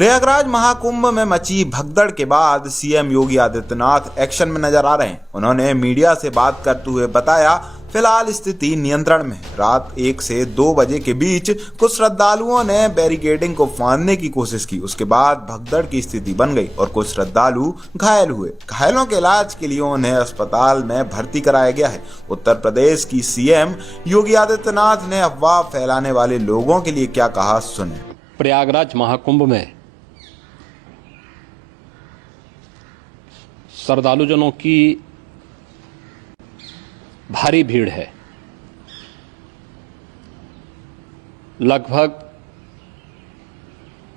प्रयागराज महाकुंभ में मची भगदड़ के बाद सीएम योगी आदित्यनाथ एक्शन में नजर आ रहे हैं। उन्होंने मीडिया से बात करते हुए बताया, फिलहाल स्थिति नियंत्रण में है। रात 1 से 2 बजे के बीच कुछ श्रद्धालुओं ने बैरिकेडिंग को फाड़ने की कोशिश की। उसके बाद भगदड़ की स्थिति बन गई और कुछ श्रद्धालु घायल हुए। घायलों के इलाज के लिए उन्हें अस्पताल में भर्ती कराया गया है। उत्तर प्रदेश की सीएम योगी आदित्यनाथ ने अफवाह फैलाने वाले लोगों के लिए क्या कहा, सुने। प्रयागराज महाकुंभ में श्रद्धालुजनों की भारी भीड़ है। लगभग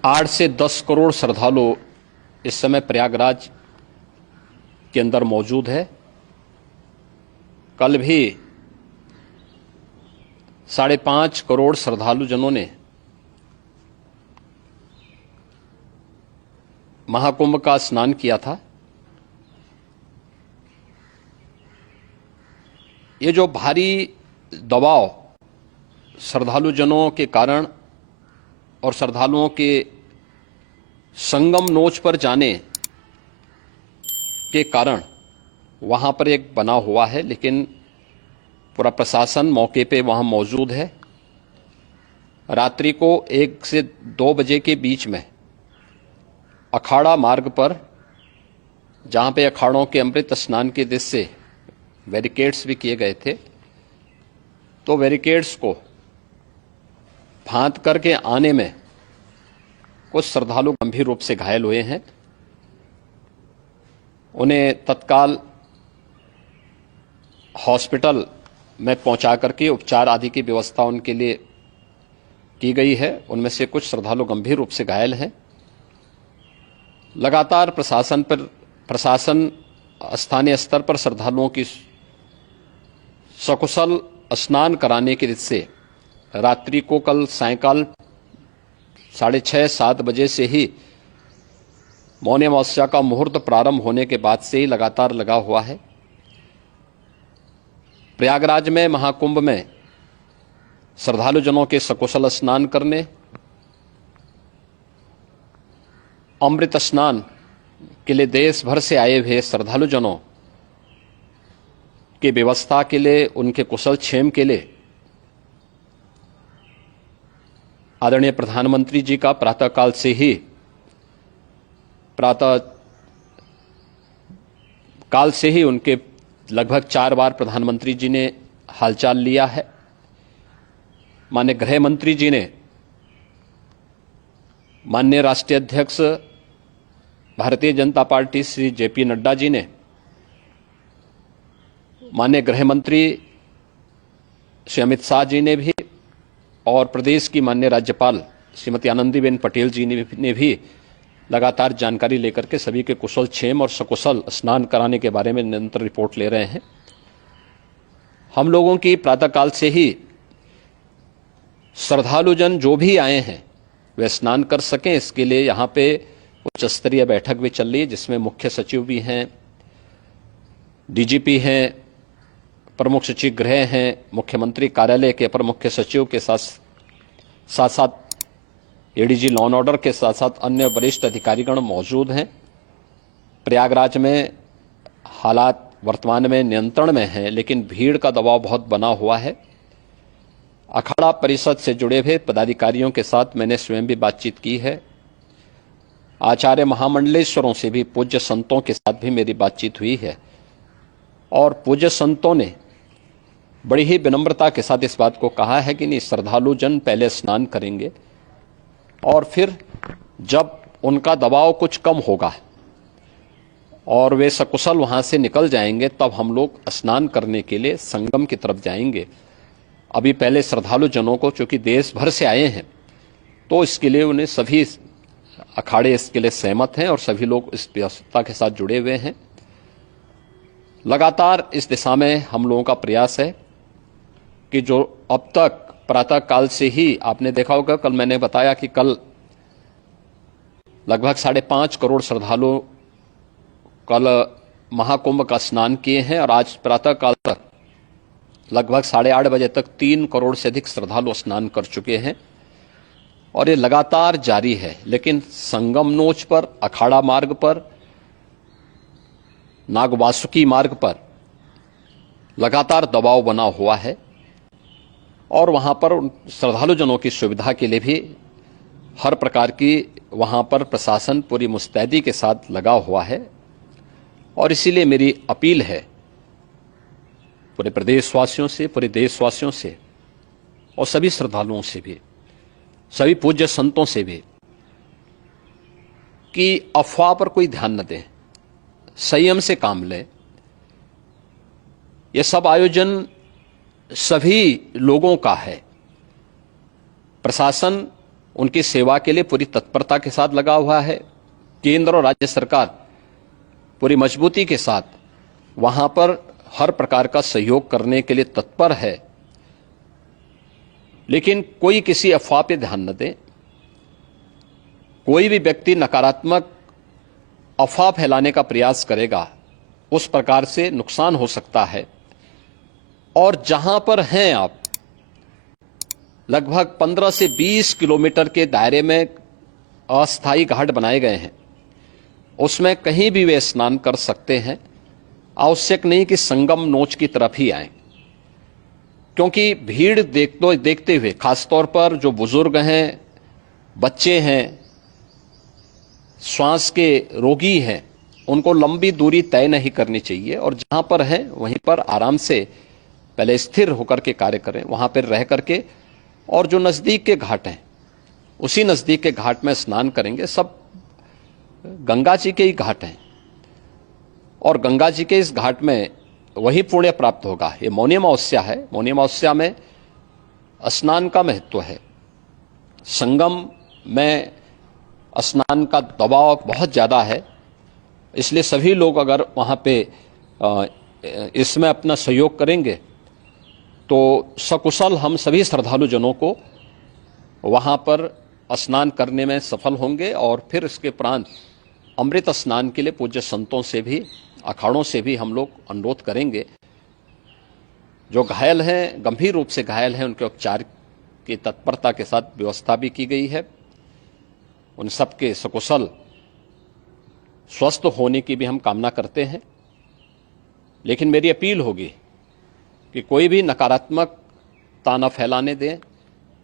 8 से 10 करोड़ श्रद्धालु इस समय प्रयागराज के अंदर मौजूद है। कल भी 5.5 करोड़ श्रद्धालुजनों ने महाकुंभ का स्नान किया था। ये जो भारी दबाव श्रद्धालुजनों के कारण और श्रद्धालुओं के संगम नोच पर जाने के कारण वहां पर एक बना हुआ है, लेकिन पूरा प्रशासन मौके पे वहां मौजूद है। रात्रि को 1 से 2 बजे के बीच में अखाड़ा मार्ग पर, जहां पे अखाड़ों के अमृत स्नान के दृश्य से बैरिकेड्स भी किए गए थे, तो बैरिकेड्स को फांद करके आने में कुछ श्रद्धालु गंभीर रूप से घायल हुए हैं। उन्हें तत्काल हॉस्पिटल में पहुंचा करके उपचार आदि की व्यवस्था उनके लिए की गई है। उनमें से कुछ श्रद्धालु गंभीर रूप से घायल हैं। लगातार प्रशासन स्थानीय स्तर पर श्रद्धालुओं की सकुशल स्नान कराने के दृष्टि से रात्रि को कल सायंकाल 6:30-7 बजे से ही मौनी अमावस्या का मुहूर्त प्रारंभ होने के बाद से ही लगातार लगा हुआ है। प्रयागराज में महाकुंभ में श्रद्धालुजनों के सकुशल स्नान करने, अमृत स्नान के लिए देश भर से आए हुए श्रद्धालुजनों की व्यवस्था के लिए, उनके कुशल क्षेम के लिए आदरणीय प्रधानमंत्री जी का प्रातःकाल से ही उनके लगभग 4 बार प्रधानमंत्री जी ने हालचाल लिया है। माननीय गृह मंत्री जी ने, माननीय राष्ट्रीय अध्यक्ष भारतीय जनता पार्टी श्री जेपी नड्डा जी ने, माननीय गृह मंत्री श्री अमित शाह जी ने भी, और प्रदेश की माननीय राज्यपाल श्रीमती आनंदीबेन पटेल जी ने भी लगातार जानकारी लेकर के सभी के कुशल क्षेम और सकुशल स्नान कराने के बारे में निरंतर रिपोर्ट ले रहे हैं। हम लोगों की प्रातःकाल से ही श्रद्धालुजन जो भी आए हैं वे स्नान कर सकें, इसके लिए यहाँ पे उच्च स्तरीय बैठक भी चल रही है, जिसमें मुख्य सचिव भी हैं, डीजीपी हैं, प्रमुख सचिव गृह हैं, मुख्यमंत्री कार्यालय के अपर मुख्य सचिव के साथ एडीजी लॉ एंड ऑर्डर के साथ साथ अन्य वरिष्ठ अधिकारीगण मौजूद हैं। प्रयागराज में हालात वर्तमान में नियंत्रण में हैं, लेकिन भीड़ का दबाव बहुत बना हुआ है। अखाड़ा परिषद से जुड़े हुए पदाधिकारियों के साथ मैंने स्वयं भी बातचीत की है। आचार्य महामंडलेश्वरों से भी, पूज्य संतों के साथ भी मेरी बातचीत हुई है, और पूज्य संतों ने बड़ी ही विनम्रता के साथ इस बात को कहा है कि नहीं, श्रद्धालु जन पहले स्नान करेंगे और फिर जब उनका दबाव कुछ कम होगा और वे सकुशल वहां से निकल जाएंगे, तब हम लोग स्नान करने के लिए संगम की तरफ जाएंगे। अभी पहले श्रद्धालु जनों को, चूंकि देश भर से आए हैं, तो इसके लिए उन्हें सभी अखाड़े इसके लिए सहमत हैं और सभी लोग इस व्यवस्था के साथ जुड़े हुए हैं। लगातार इस दिशा में हम लोगों का प्रयास है कि जो अब तक प्रातःकाल से ही आपने देखा होगा, कल मैंने बताया कि कल लगभग 5.5 करोड़ श्रद्धालु कल महाकुंभ का स्नान किए हैं, और आज प्रातःकाल तक लगभग 8:30 बजे तक 3 करोड़ से अधिक श्रद्धालु स्नान कर चुके हैं। और ये लगातार जारी है। लेकिन संगम नोच पर, अखाड़ा मार्ग पर, नागवासुकी मार्ग पर लगातार दबाव बना हुआ है और वहां पर श्रद्धालु जनों की सुविधा के लिए भी हर प्रकार की वहां पर प्रशासन पूरी मुस्तैदी के साथ लगा हुआ है। और इसीलिए मेरी अपील है पूरे प्रदेशवासियों से, पूरे देशवासियों से और सभी श्रद्धालुओं से भी, सभी पूज्य संतों से भी कि अफवाह पर कोई ध्यान न दें, संयम से काम लें। यह सब आयोजन सभी लोगों का है। प्रशासन उनकी सेवा के लिए पूरी तत्परता के साथ लगा हुआ है। केंद्र और राज्य सरकार पूरी मजबूती के साथ वहां पर हर प्रकार का सहयोग करने के लिए तत्पर है। लेकिन कोई किसी अफवाह पे ध्यान न दे। कोई भी व्यक्ति नकारात्मक अफवाह फैलाने का प्रयास करेगा, उस प्रकार से नुकसान हो सकता है। और जहां पर हैं आप, लगभग 15 से 20 किलोमीटर के दायरे में अस्थायी घाट बनाए गए हैं, उसमें कहीं भी वे स्नान कर सकते हैं। आवश्यक नहीं कि संगम नोच की तरफ ही आएं, क्योंकि भीड़ देखते हुए, खासतौर पर जो बुजुर्ग हैं, बच्चे हैं, श्वास के रोगी हैं, उनको लंबी दूरी तय नहीं करनी चाहिए और जहां पर हैं वहीं पर आराम से पहले स्थिर होकर के कार्य करें, वहां पर रह करके। और जो नजदीक के घाट हैं, उसी नजदीक के घाट में स्नान करेंगे। सब गंगा जी के ही घाट हैं और गंगा जी के इस घाट में वही पुण्य प्राप्त होगा। ये मौनी अमावस्या है। मौनी अमावस्या में स्नान का महत्व है। संगम में स्नान का दबाव बहुत ज्यादा है, इसलिए सभी लोग अगर वहां पे इसमें अपना सहयोग करेंगे तो सकुशल हम सभी श्रद्धालु जनों को वहां पर स्नान करने में सफल होंगे। और फिर इसके उपरांत अमृत स्नान के लिए पूज्य संतों से भी, अखाड़ों से भी हम लोग अनुरोध करेंगे। जो घायल हैं, गंभीर रूप से घायल हैं, उनके उपचार की तत्परता के साथ व्यवस्था भी की गई है। उन सबके सकुशल स्वस्थ होने की भी हम कामना करते हैं। लेकिन मेरी अपील होगी कि कोई भी नकारात्मकता न फैलाने दें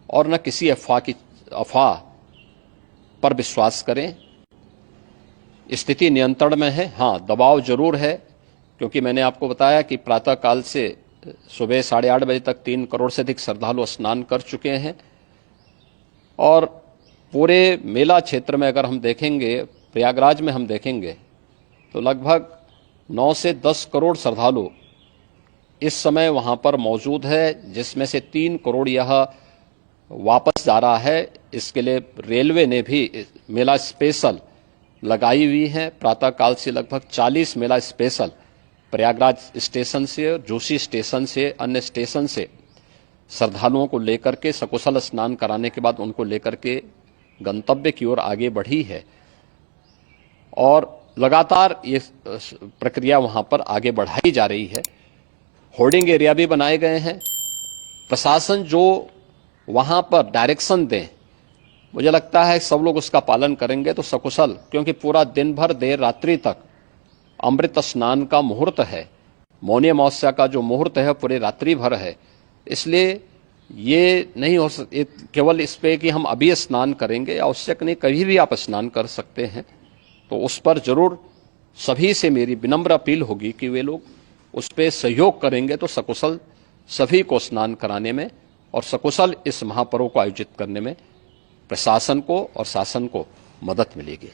और न किसी अफवाह पर विश्वास करें। स्थिति नियंत्रण में है। हाँ, दबाव जरूर है, क्योंकि मैंने आपको बताया कि प्रातःकाल से सुबह 8:30 बजे तक 3 करोड़ से अधिक श्रद्धालु स्नान कर चुके हैं। और पूरे मेला क्षेत्र में अगर हम देखेंगे, प्रयागराज में हम देखेंगे तो लगभग 9 से 10 करोड़ श्रद्धालु इस समय वहां पर मौजूद है, जिसमें से 3 करोड़ यह वापस जा रहा है। इसके लिए रेलवे ने भी मेला स्पेशल लगाई हुई है। प्रातःकाल से लगभग 40 मेला स्पेशल प्रयागराज स्टेशन से, जोशी स्टेशन से, अन्य स्टेशन से श्रद्धालुओं को लेकर के सकुशल स्नान कराने के बाद उनको लेकर के गंतव्य की ओर आगे बढ़ी है। और लगातार ये प्रक्रिया वहां पर आगे बढ़ाई जा रही है। होर्डिंग एरिया भी बनाए गए हैं। प्रशासन जो वहां पर डायरेक्शन दे, मुझे लगता है सब लोग उसका पालन करेंगे तो सकुशल, क्योंकि पूरा दिन भर देर रात्रि तक अमृत स्नान का मुहूर्त है। मौनी अमावस्या का जो मुहूर्त है पूरे रात्रि भर है। इसलिए ये नहीं हो केवल इस पे कि हम अभी स्नान करेंगे, आवश्यक नहीं, कभी भी आप स्नान कर सकते हैं। तो उस पर जरूर सभी से मेरी विनम्र अपील होगी कि वे लोग उस पर सहयोग करेंगे तो सकुशल सभी को स्नान कराने में और सकुशल इस महापर्व को आयोजित करने में प्रशासन को और शासन को मदद मिलेगी।